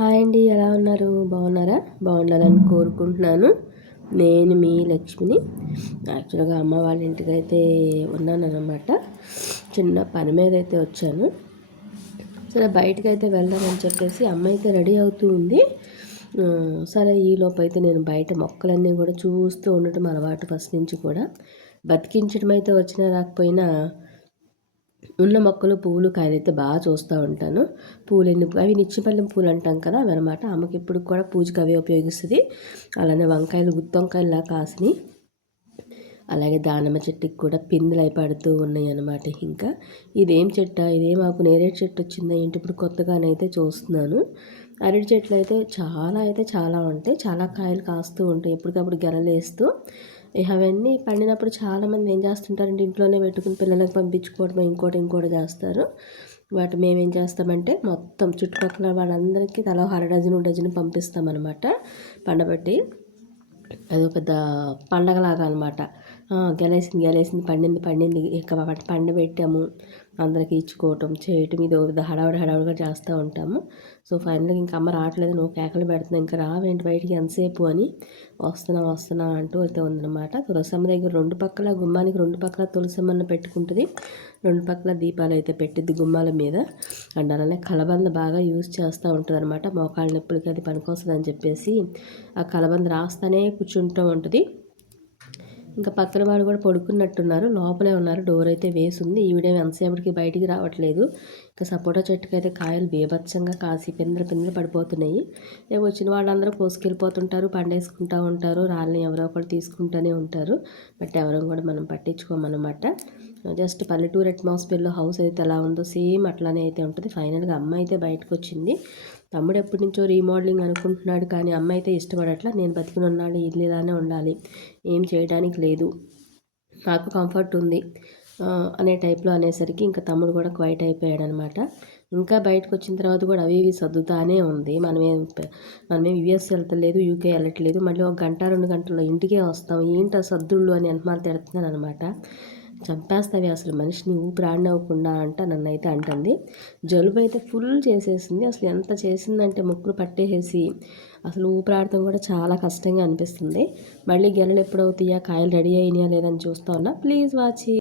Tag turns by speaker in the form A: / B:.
A: Hi అండి ఎలా ఉన్నారు? బాగున్నారా? బాగుండాలని కోరుకుంటున్నాను. నేను మీ లక్ష్మిని. యాక్చువల్గా అమ్మ వాళ్ళ ఇంటికి అయితే ఉన్నానన్నమాట. చిన్న పని మీద అయితే వచ్చాను. సరే బయటకు అయితే వెళ్దామని చెప్పేసి అమ్మ అయితే రెడీ అవుతూ ఉంది. సరే ఈలోపు అయితే నేను బయట మొక్కలన్నీ కూడా చూస్తూ ఉండటం అలవాటు ఫస్ట్ నుంచి కూడా. బతికించడం అయితే వచ్చినా రాకపోయినా ఉన్న మొక్కలు పువ్వులు కాయలు అయితే బాగా చూస్తూ ఉంటాను. పూలు ఎన్ని అవి నిచ్చిపల్లెం పూలు అంటాం కదా అవి అనమాట ఆమెకి ఇప్పుడు కూడా పూజకి అవే ఉపయోగిస్తుంది. అలానే వంకాయలు గుత్తి వంకాయలా కాసినాయి. అలాగే దానిమ్మ చెట్టుకి కూడా పిందులు అయి పడుతూ ఉన్నాయి అనమాట ఇంకా. ఇదేం చెట్ట? ఇదే మాకు నేరేడు చెట్టు వచ్చిందా ఏంటి? ఇప్పుడు కొత్తగానైతే చూస్తున్నాను. అరటి చెట్లు అయితే చాలా అయితే చాలా ఉంటాయి. చాలా కాయలు కాస్తూ ఉంటాయి. ఎప్పటికప్పుడు గెలలేస్తూ అవన్నీ పండినప్పుడు చాలామంది ఏం చేస్తుంటారంటే ఇంట్లోనే పెట్టుకుని పిల్లలకు పంపించుకోవడం ఇంకోటి ఇంకోటి చేస్తారు. వాటి మేమేం చేస్తామంటే మొత్తం చుట్టుపక్కల వాళ్ళందరికీ తల అర డజను డజన్ పంపిస్తామన్నమాట. పండబెట్టి అది పెద్ద పండగలాగా అనమాట గెలేసింది గెలేసింది పండింది పండింది. ఇక పండబెట్టాము అందరికి ఇచ్చుకోవటం చేయటం ఇది హడావుడి హడావుడిగా చేస్తూ ఉంటాము. సో ఫైనల్గా ఇంకా అమ్మ రావట్లేదు నువ్వు కేకలు పెడుతున్నా ఇంకా రావేంటి బయటికి ఎంతసేపు అని వస్తున్నా వస్తున్నా అంటూ అయితే ఉందన్నమాట. తులసమ్మ దగ్గర రెండు పక్కల గుమ్మానికి రెండు పక్కల తులసమ్మను పెట్టుకుంటుంది. రెండు పక్కల దీపాలు అయితే పెట్టిద్ది గుమ్మాల మీద. అండ్ అలానే కలబంద బాగా యూజ్ చేస్తూ ఉంటుంది అనమాట మోకాళ్ళ నొప్పులకి అది పనికొస్తుంది అని చెప్పేసి ఆ కలబంద రాస్తానే కూర్చుంటూ ఉంటుంది. ఇంకా పక్కన వాడు కూడా పడుకున్నట్టున్నారు. లోపలే ఉన్నారు. డోర్ అయితే వేసింది. ఈవిడే ఎంతసేపటికి బయటికి రావట్లేదు. ఇంకా సపోటా చెట్టుకి అయితే కాయలు బీభత్సంగా కాసి పిందెలు పిందెలు పడిపోతున్నాయి. వచ్చిన వాళ్ళందరూ కోసుకెళ్ళిపోతుంటారు పండేసుకుంటూ ఉంటారు. రాళ్ళని ఎవరో ఒకరు తీసుకుంటూనే ఉంటారు. బట్ ఎవరో కూడా మనం పట్టించుకోమన్నమాట. జస్ట్ పల్లెటూరు అట్మాస్ఫియర్లో హౌస్ అయితే ఎలా ఉందో సేమ్ అట్లానే అయితే ఉంటుంది. ఫైనల్గా అమ్మ అయితే బయటకు వచ్చింది. తమ్ముడు ఎప్పటి నుంచో రీమోడలింగ్ అనుకుంటున్నాడు కానీ అమ్మ అయితే ఇష్టపడట్లా నేను బతికిన ఉన్నాడు ఇల్లు ఇలానే ఉండాలి. ఏం చేయడానికి లేదు. నాకు కంఫర్ట్ ఉంది అనే టైప్లో అనేసరికి ఇంకా తమ్ముడు కూడా క్వైట్ అయిపోయాడు అనమాట ఇంకా బయటకు వచ్చిన తర్వాత కూడా అవి ఇవి సర్దుతానే ఉంది. మనమే మనమే యూఎస్ వెళ్తలేదు యూకే వెళ్ళట్లేదు. మళ్ళీ ఒక గంట రెండు గంటల్లో ఇంటికే వస్తాం. ఏంటో సర్దుళ్ళు అని అనుమానం తిడుతున్నాను అనమాట చంపేస్తావి అసలు మనిషిని ఊపిరాడినవ్వకుండా అంట నన్ను అయితే అంటుంది. జలుబు అయితే ఫుల్ చేసేసింది. అసలు ఎంత చేసిందంటే ముక్కులు పట్టేసేసి అసలు ఊపిరాడటం కూడా చాలా కష్టంగా అనిపిస్తుంది. మళ్ళీ గెలలు ఎప్పుడవుతాయా? కాయలు రెడీ అయినాయా? లేదని చూస్తా ఉన్నా. ప్లీజ్ వాచి